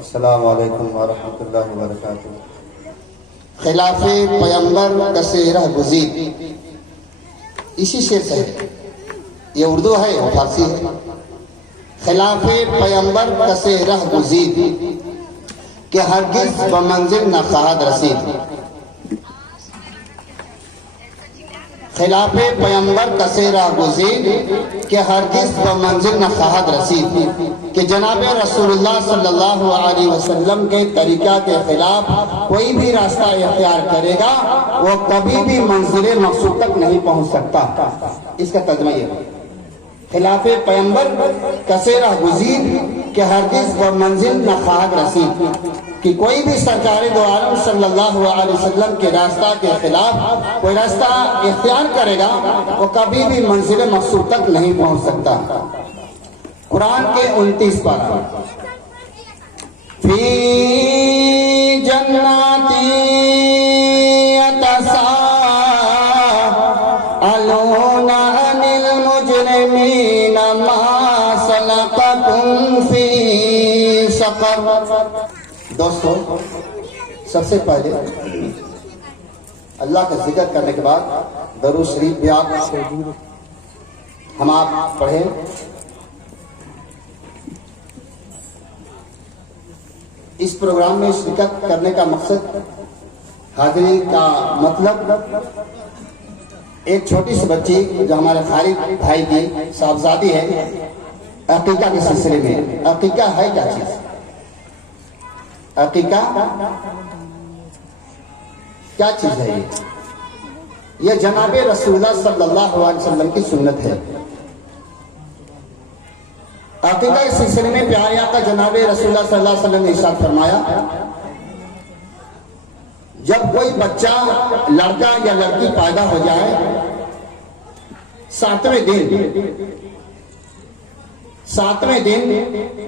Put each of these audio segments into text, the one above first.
अस्सलामु अलैकुम व रहमतुल्लाहि व बरकातुहू। खिलाफे पैगंबर कसे रह गुज़ीर, इसी शेर से है, ये उर्दू है और फारसी है। खिलाफे पैगंबर कसे रह गुज़ीर कि हरगिज़ ब मंजिल न ख़वाद रसीद। खिलाफे पैगंबर कसे रह गुज़ीर कि हरगिज़ ब मंजिल न ख़वाद रसीद। कि जनाब रसूलुल्लाह सल्लल्लाहु अलैहि वसल्लम के तरीका के खिलाफ कोई भी रास्ता इख्तियार करेगा वो कभी भी मंजिल मकसूद तक नहीं पहुंच सकता। इसका तर्जुमा ये है, खिलाफे पैगंबर कसे रह गुज़ीर कि हरगिज़ व मंजिल न ख़वाद रसीद। कि कोई भी सरकार दो आलम सल्लल्लाहु अलैहि वसल्लम के रास्ता के खिलाफ कोई रास्ता इख्तियार करेगा वो कभी भी मंजिल मकसूद तक नहीं पहुंच सकता। कुरान के 29 पारा, फी जन्नाती यतसाअलूना अनिल मुजरिमीना मा सलककुम फी सक़र। दोस्तों, सबसे पहले अल्लाह का जिक्र करने के बाद दरूद शरीफ भी हम आप पढ़ें। इस प्रोग्राम में शिरकत करने का मकसद, हाजिरी का मतलब, एक छोटी सी बच्ची जो हमारे खालिद भाई की साहबजादी है, अकीका के सिलसिले में। अकीका है क्या चीज? अकीका क्या चीज है? ये जनाबे रसूलुल्लाह सल्लल्लाहु अलैहि वसल्लम की सुन्नत है। अकीका के सिलसिले में प्यारे आका जनाबे रसूलुल्लाह सल्लल्लाहु अलैहि वसल्लम ने इरशाद फरमाया, जब कोई बच्चा लड़का या लड़की पैदा हो जाए, 7वें दिन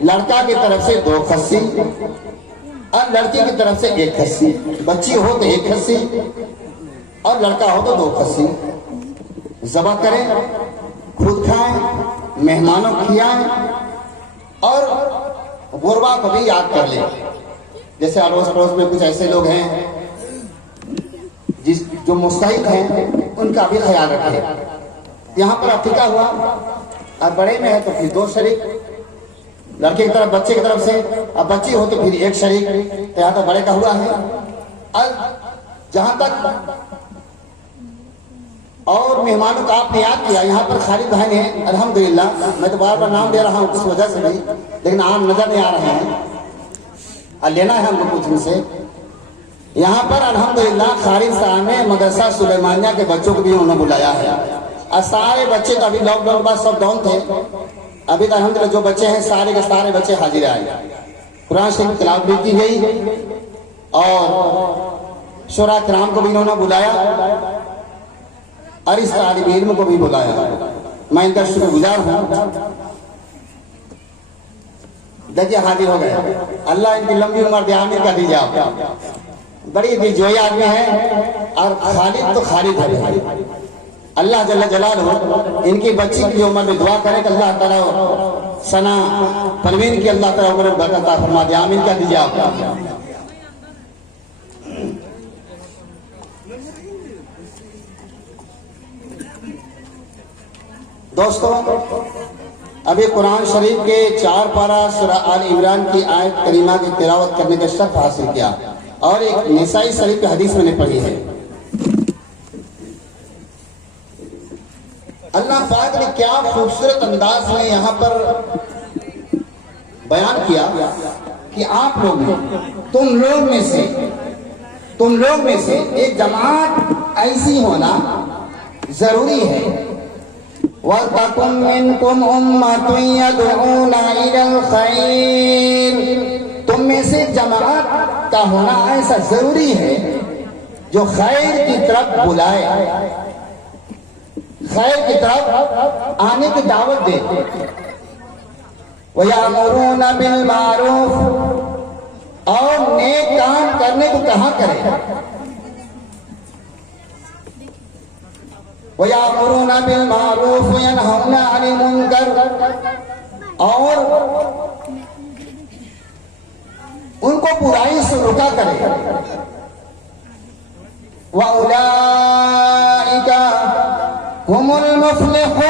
लड़का की तरफ से 2 खस्सी और लड़की की तरफ से 1 खस्सी। बच्ची हो तो 1 खस्सी और लड़का हो तो 2 खस्सी ज़बह करें, खुद खाएं, मेहमानों को खिलाएं और गुरबा को भी याद कर लें। जैसे अड़ोस पड़ोस में कुछ ऐसे लोग हैं जो मुस्तहिक हैं, उनका भी ख्याल रखें। यहाँ पर अकीका हुआ और बड़े में है तो फिर 2 शरीक, लड़के की तरफ बच्चे की तरफ से, अब बच्ची हो तो फिर 1 शरीक। तो यहाँ तो बड़े का हुआ है। और जहां तक और मेहमानों का आपने याद किया, यहाँ पर खालिद भाई ने अल्हम्दुलिल्लाह, मैं तो बार बार नाम ले रहा हूँ किस वजह से भी, लेकिन आम नजर नहीं आ रहे हैं और लेना है हमको कुछ उनसे। यहाँ पर अल्हम्दुलिल्लाह खालिद साहब ने मदरसा सुलेमानिया के बच्चों को भी उन्होंने बुलाया है। और सारे बच्चे तो अभी लॉकडाउन के बाद सब डाउन थे, अभी तो अल्हम्दुलिल्लाह जो बच्चे हैं सारे के सारे बच्चे हाजिर आए। कुरान शरीफ तिलावत भी की गई और शुरा किराम को भी इन्होंने बुलाया और इस तालिब इल्म को भी बुलाया। मैं इनका शुक्रगुजार हूँ। देखिए हाजिर हो गए। अल्लाह इनकी लंबी उम्र दे, आमीन का दीजिए आप। बड़ी दिलजोई आदमी है और खालिद तो खालिद है। अल्लाह जल्ल जलालहू इनकी बच्ची की उम्र में दुआ करे कि अल्लाह ताला सना परवीन की अल्लाह ताला उम्र में बरकत अता फरमा दे, आमीन का दीजिए आप। दोस्तों, अभी कुरान शरीफ के 4 पारा सूरा आल इमरान की आयत करीमा की तिलावत करने का शर्फ हासिल किया और एक निसाई शरीफ की हदीस मैंने पढ़ी है। अल्लाह पाक ने क्या खूबसूरत अंदाज में यहाँ पर बयान किया कि आप लोग में, तुम लोग में से एक जमात ऐसी होना जरूरी है। वतकुम मिनकुम उम्मतुन यदऊना इलल खैर, तुम में से जमात का होना ऐसा जरूरी है जो खैर की तरफ बुलाए, खैर की तरफ आने की दावत दे। वयामुरूना बिल मारूफ, और नेक काम करने को कहा करे। वयामुरूना बिल मारूफ वयनहौना अनिल मुनकर, और उनको बुराई से रोका करे। व उलाइका हुमुल मुफ्लिहून,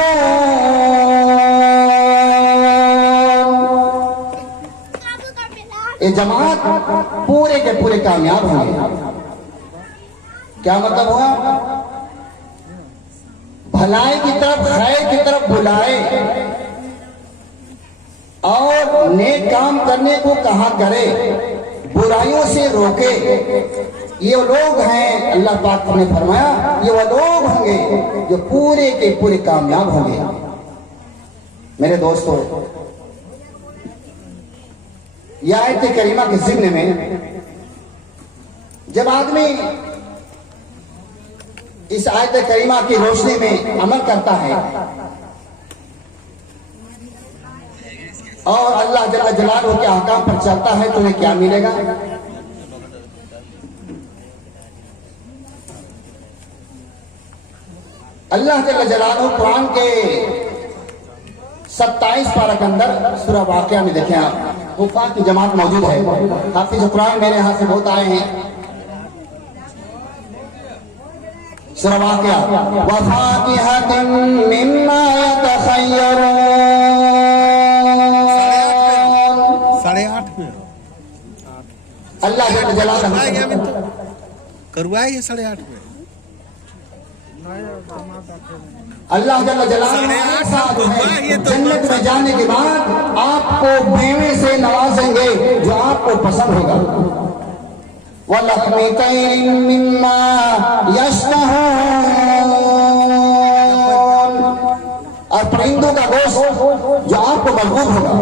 ये जमात पूरे के पूरे कामयाब होंगे। क्या मतलब हुआ? भलाई की तरफ, खैर की तरफ बुलाए और नेक काम करने को कहा करे, बुराइयों से रोके। ये वो लोग हैं, अल्लाह पाक ने फरमाया, ये वो लोग होंगे जो पूरे के पूरे कामयाब होंगे। मेरे दोस्तों, यह आयत करीमा के ज़िम्न में जब आदमी इस आयत करीमा की रोशनी में अमल करता है और अल्लाह जल्ल जलालहू के अहकाम पर चलता है, तो उन्हें क्या मिलेगा? अल्लाह जल्ल जलालहू कुरान के 27 पारा के अंदर सूरह वाक़िया में देखें आप, हुफ़ाज़ की जमात मौजूद है, हाफ़िज़ कुरान मेरे यहाँ से बहुत आए हैं। सूरह वाक़िया, वफ़ाकिहतिन मिम्मा यतख़य्यरून, 8:30 में अल्लाह जल्ल जलालहू करवाए ये 8:30 में। अल्लाह जल्ल जलालहू साथ है। जन्नत में जाने के बाद आपको मेवे से नवाजेंगे जो आपको पसंद होगा। वलहमी तैरिन मिम्मा यश्तहून, और परिंदों का गोश्त जो आपको महबूब होगा।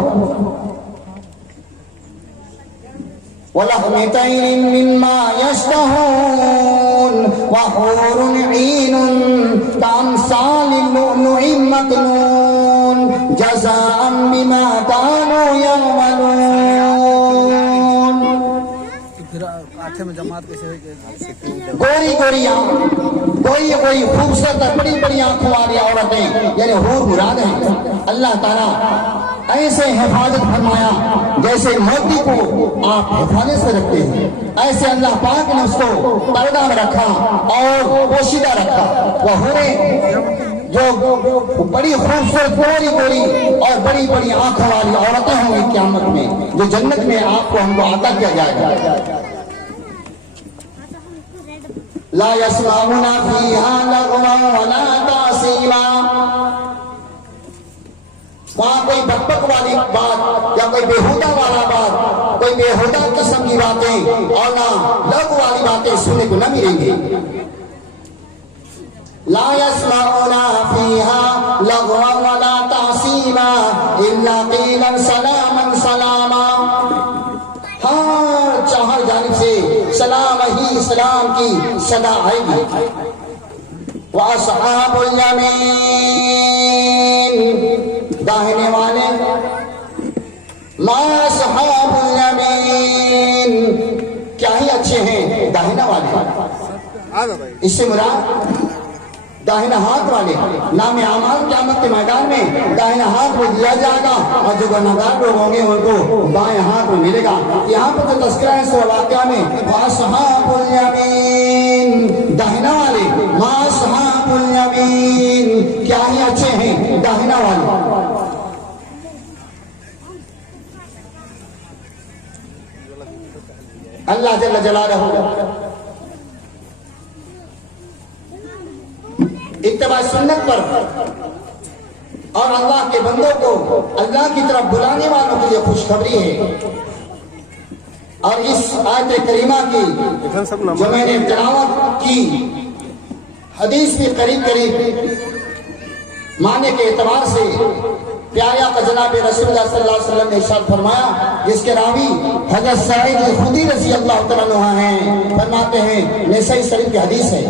वलहमी तैरिन मिम्मा यश्तहून वहूरुन ईनुन कामसालिल लुअलुइ मकनून जज़ाअन बिमा कानू यअमलून। फिर 8 में जमात कैसे हुई? गोरी गोरी आंख, कोई कोई खूबसूरत बड़ी बड़ी आंखों वाली औरतें, यानी हूर मुराद हैं। अल्लाह ताला ऐसे हिफाजत फरमाया जैसे मोती को आप हिफाजत से रखते हैं, ऐसे अल्लाह पाक ने उसको पर्दा में रखा और पोशीदा रखा। वह हूरें जो बड़ी खूबसूरत गोरी गोरी और बड़ी बड़ी आंखों वाली औरतें होंगी क़यामत में, जो जन्नत में आपको हमको अता किया जाएगा। ला यस्माऊना फीहा लगवन वला तासीमा, वहां कोई बकबक वाली बात या कोई बेहुदा वाला बात, कोई बेहुदा किस्म की बातें और ना लघु वाली बातें सुनने को न मिलेंगी। ला यस्माऊना फीहा लगवन वला तासीमा इल्ला क़ीलन सलामन सलामा, हाँ चाहर जानिब से सलाम ही सलाम की सदा आएगी। व अस्हाबुल यमीन, दाहिने वाले, मा अस्हाबुल यमीन, क्या ही अच्छे हैं दाहिना वाले। इससे मुराद दाहिना हाथ वाले। नाम आमाल क़यामत के मैदान में दाहिना हाथ में दिया जाएगा और जो गुनहगार लोग होंगे उनको बाएं हाथ में मिलेगा। यहाँ पर तो तज़किरा है सूरह वाक़िया में, वअस्हाबुल यमीन, दाहिना वाले, वअस्हाबुल यमीन, क्या ही अच्छे हैं दाहिना वाले। अल्लाह जल्ल जलालहू इत्तिबा सुन्नत पर और अल्लाह के बंदों को अल्लाह की तरफ बुलाने वालों के लिए खुशखबरी है। और इस आयत करीमा की जो मैंने तिलावत की, हदीस भी करीब करीब माने के एतबार से प्यारा का जनाब रसूलुल्लाह सल्लल्लाहु अलैहि वसल्लम ने इरशाद फरमाया, जिसके रावी हज़रत सईद खुदरी रज़ी अल्लाह तआला अन्हु हैं, फरमाते हैं, नसई शरीफ की हदीस है,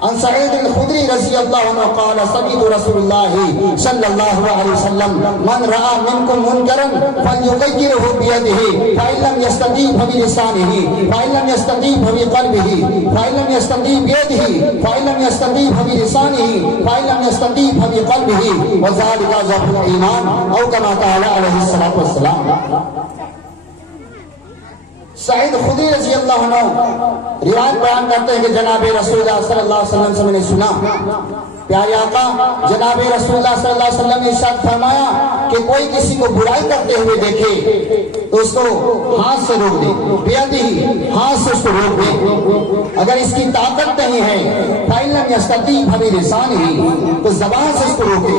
अन सईद खुदरी रज़ी अल्लाह अन्हु क़ाल समीअतु रसूलुल्लाह सल्लल्लाहु अलैहि वसल्लम मन रआ मिनकुम मुनकरन फलयुग़य्यिरहु बियदिहि फ़इन लम यस्ततीअ बिलिसानिहि फ़इन लम यस्ततीअ बिक़ल्बिहि फ़इन लम यस्ततीअ बियदिहि फ़इन लम यस्ततीअ बिलिसानिहि फ़इन लम यस्ततीअ बिक़ल्बिहि व ज़ालिका ज़अफ़ुल ईमान औ कमा क़ाल अलैहि सलातु वस्सलाम। सईद खुदरी रज़ी अल्लाह अन्हु रिवायत बयान करते हैं कि जनाब रसूलुल्लाह सल्लल्लाहु अलैहि वसल्लम से मैंने सुना, प्यारे आका जनाब रसूलुल्लाह सल्लल्लाहु अलैहि वसल्लम ने इरशाद फरमाया कि कोई किसी को बुराई करते हुए देखे तो उसको हाथ से रोक दे, बेयदिही हाथ से उसको रोक दे। अगर इसकी ताकत नहीं है फ़इन लम यस्तती फबिलिसानिही, तो ज़बान से उसको रोके।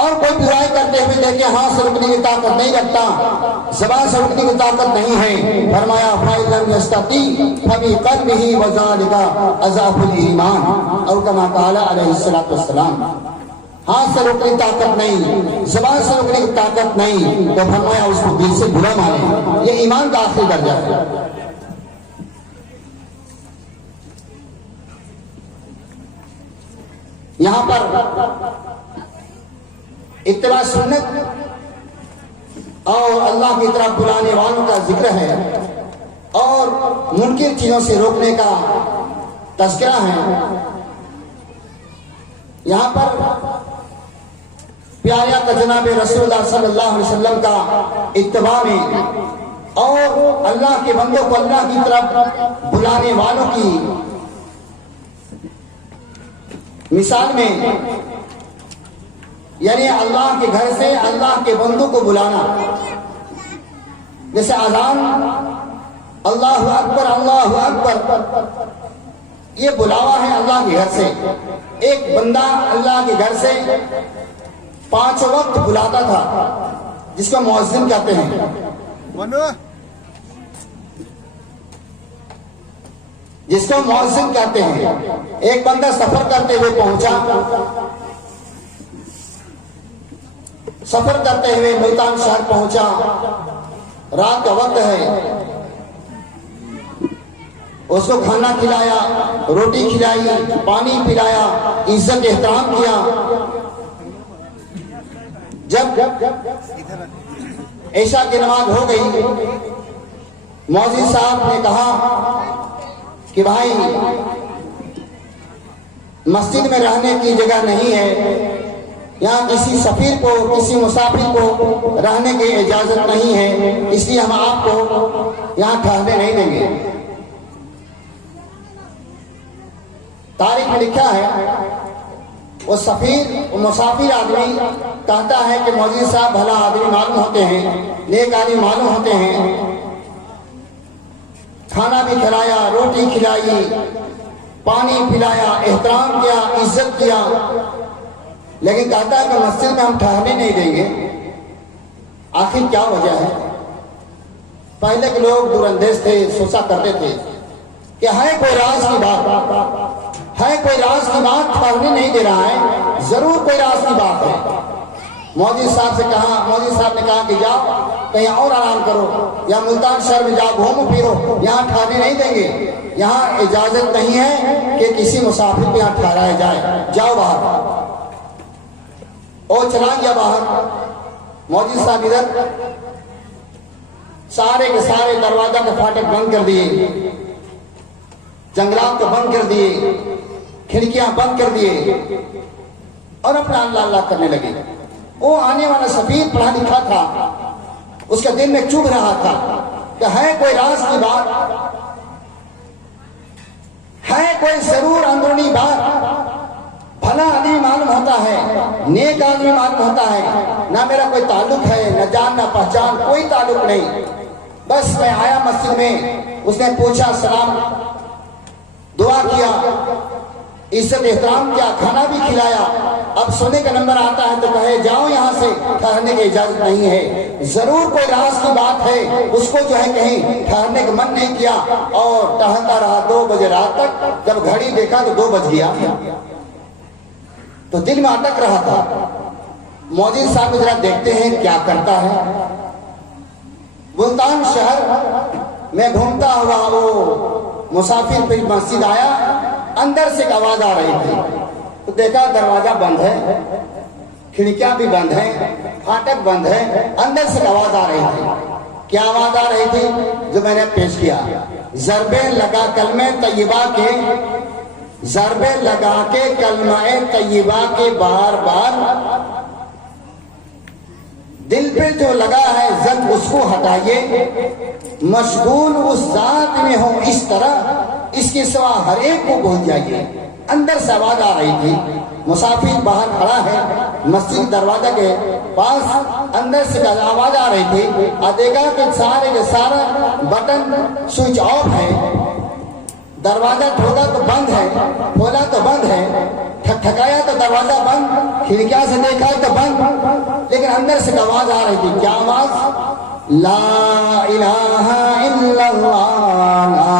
और कोई बुराई करते हुए देखे हाथ से रुकने की ताकत नहीं रखता, ज़बान से रुकने की ताकत नहीं है, फरमाया फ़इन लम यस्तती फबिक़ल्बिही व ज़ालिका अज़अफ़ुल ईमान, और कमा क़ाला अलैहिस्सलातु वस्सलाम। हाथ से रोकने की ताकत नहीं, ज़बान से रोकने की ताकत नहीं, तो फरमाया उसको दिल से बुरा माने। ये ईमान का आखिरी दर्जा है। यहां पर इत्तिबा सुन्नत और अल्लाह की तरफ बुलाने वालों का जिक्र है और मुनकिर चीजों से रोकने का तज़किरा है। यहां पर प्यारे आका जनाब रसूलुल्लाह सल्लल्लाहु अलैहि वसल्लम का इत्तिबा में और अल्लाह के बंदों को अल्लाह की तरफ बुलाने वालों की मिसाल में, यानी अल्लाह के घर से अल्लाह के बंदों को बुलाना, जैसे अज़ान अल्लाहु अकबर अल्लाहु अकबर, ये बुलावा है अल्लाह के घर से। एक बंदा अल्लाह के घर से 5 वक्त बुलाता था, जिसको मुअज्जिन कहते हैं, जिसको मुअज्जिन कहते हैं। एक बंदा सफर करते हुए पहुंचा, सफर करते हुए मुल्तान शहर पहुंचा, रात का वक्त है, उसको खाना खिलाया, रोटी खिलाई, पानी पिलाया, इज्जत एहतराम किया। जब ऐशा की नमाज हो गई, मौलवी साहब ने कहा कि भाई मस्जिद में रहने की जगह नहीं है, यहाँ किसी सफीर को किसी मुसाफिर को रहने की इजाजत नहीं है, इसलिए हम आपको यहाँ ठहरने नहीं देंगे। तारीख में लिखा है वो सफीर मुसाफिर आदमी कहता है कि मौलवी साहब भला आदमी मालूम होते हैं, नेक आदमी मालूम होते हैं, खाना भी खिलाया, रोटी खिलाई, पानी पिलाया, एहतराम किया, इज्जत किया, लेकिन कहता है कि मस्जिद में हम ठहरने नहीं देंगे। आखिर क्या वजह है? पहले के लोग दूरअंदेश थे, सोचा करते थे कि है कोई राज की बात, है कोई राज की बात, ठहरने नहीं दे रहा है, जरूर कोई राज की बात है। मौलवी साहब से कहा, मौलवी साहब ने कहा कि जाओ कहीं और आराम करो, या मुल्तान शहर में जाओ घूमो फिरो, यहाँ ठहरने नहीं देंगे, यहाँ इजाजत नहीं है कि किसी मुसाफिर को यहाँ ठहराया जाए, जाओ बाहर। और चला गया बाहर। मौलवी साहब इधर सारे के सारे दरवाजा के फाटक बंद कर दिए, जंगलात को बंद कर दिए, खिड़कियां बंद कर दिए और अपना अल्लाह अल्लाह करने लगे। वो आने वाला सफीर पढ़ा लिखा था, उसके दिल में चुभ रहा था कि है कोई राज की बात, है कोई जरूर अंदरूनी बात, भला आदमी मालूम होता है, नेक आदमी मालूम होता है, ना मेरा कोई ताल्लुक है, न जान न पहचान, कोई ताल्लुक नहीं, बस मैं आया मस्जिद में, उसने पूछा, सलाम दुआ किया, इज्जत एहतराम किया, खाना भी खिलाया, अब सोने का नंबर आता है तो कहे जाओ यहाँ से, ठहरने की इजाजत नहीं है, जरूर कोई राज की बात है, उसको जो है कहीं ठहरने का मन नहीं किया और टहलता रहा 2 बजे रात तक। जब घड़ी देखा तो 2 बज गया, तो दिल में अटक रहा था। मौलवी साहब जरा देखते हैं क्या करता है। मुल्तान शहर में घूमता हुआ वो मुसाफिर फिर मस्जिद आया, अंदर से एक आवाज आ रही थी, तो देखा दरवाजा बंद है, खिड़कियां भी बंद है, फाटक बंद है, अंदर से आवाज आ रही थी। क्या आवाज आ रही थी? जो मैंने पेश किया, ज़रबे लगा कलमे तय्यबा के, ज़रबे लगा के कलमा तय्यबा के बार बार दिल पे जो लगा है जंग उसको हटाइए, मशगूल उस जात में हो इस तरह, इसके सिवा हर एक को भूल जाइए। अंदर से आवाज आ रही थी, मुसाफिर बाहर खड़ा है मस्जिद दरवाजा के पास, अंदर से आवाज आ रही थी और देखा कि सारे के सारा बटन स्विच ऑफ है, दरवाजा ठोका तो बंद है, खोला तो बंद है, ठकठकाया तो दरवाजा बंद, खिड़कियां से देखा तो बंद, लेकिन अंदर से आवाज आ रही थी। क्या आवाज? ला इलाहा इल्लल्लाह, ला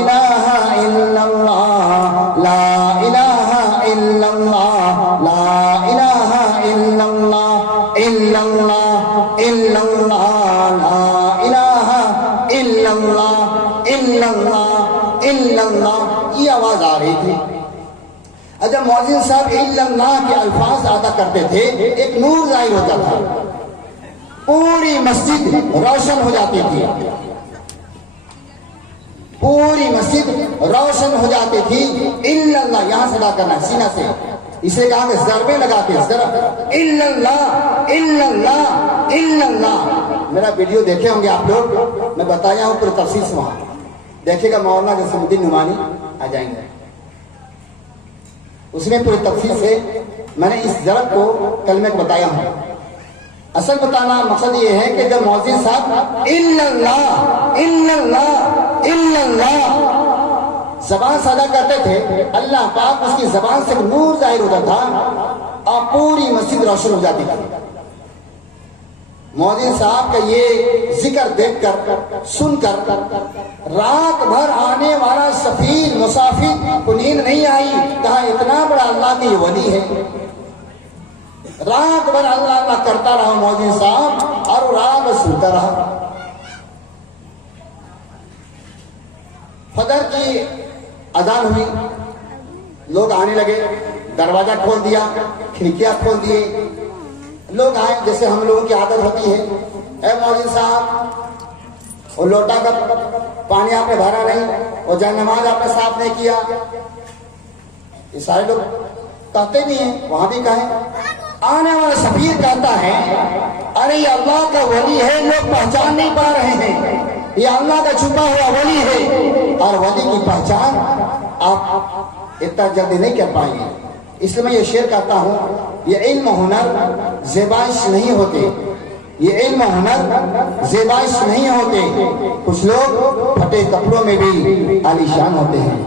इलाहा इल्लल्लाह, ला इलाहा इल्लल्लाह, ला इलाहा इल्लल्लाह, इल्लल्लाह इल्लल्लाह, ला इलाहा इल्लल्लाह, इल्लल्लाह इल्लल्लाह, ये आवाज आ रही थी। अच्छा, मौजिन साहब इल्लल्लाह के अल्फाज अदा करते थे, एक नूर जाहिर होता था, पूरी मस्जिद रोशन हो जाती थी, पूरी मस्जिद रोशन हो जाती थी। इल्लल्लाह यहां से अदा करना सीना से, इसे कहा कि ज़रबे लगा के इल्लल्लाह इल्लल्लाह इल्लल्लाह। मेरा वीडियो देखे होंगे आप लोग, मैं बताया हूं पूरी तफसील से, वहां देखिएगा, मौलाना जसीमुद्दीन नुमानी आ जाएंगे, उसमें पूरी तफसील से मैंने इस ज़रब को कलमे को बताया हूं। असल बताना मकसद ये है कि जब मौज़िन साहब इल्लल्लाह इल्लल्लाह इल्लल्लाह ज़बान से अदा करते थे, अल्लाह पाक उसकी ज़बान से नूर जाहिर होता था और पूरी मस्जिद रोशन हो जाती थी। मौज़िन साहब का ये जिक्र देखकर सुनकर रात भर आने वाला सफीर मुसाफिर को नींद नहीं आई, कहा इतना बड़ा अल्लाह की वली है। रात भर अल्लाह अल्लाह करता रहा मौज़िन साहब और रात भर सुनता रहा। फजर की अजान हुई, लोग आने लगे, दरवाजा खोल दिया, खिड़कियां खोल दिए, लोग आए जैसे हम लोगों की आदत होती है। ऐ मौज़िन साहब, वो लोटा का पानी आपने भरा नहीं, और जय नमाज आपने साफ नहीं किया, ये सारे लोग कहते नहीं है, वहां भी कहें। आने वाला सफीर कहता है, अरे ये अल्लाह का वली है, लोग पहचान नहीं पा रहे हैं, ये अल्लाह का छुपा हुआ वली है, और वली की पहचान आप इतना जल्दी नहीं कर पाएंगे। इसलिए मैं ये शेर कहता हूँ, ये इल्म हुनर ज़ेबाइश नहीं होते, ये इल्म हुनर ज़ेबाइश नहीं होते। कुछ लोग फटे कपड़ों में भी आलीशान होते हैं।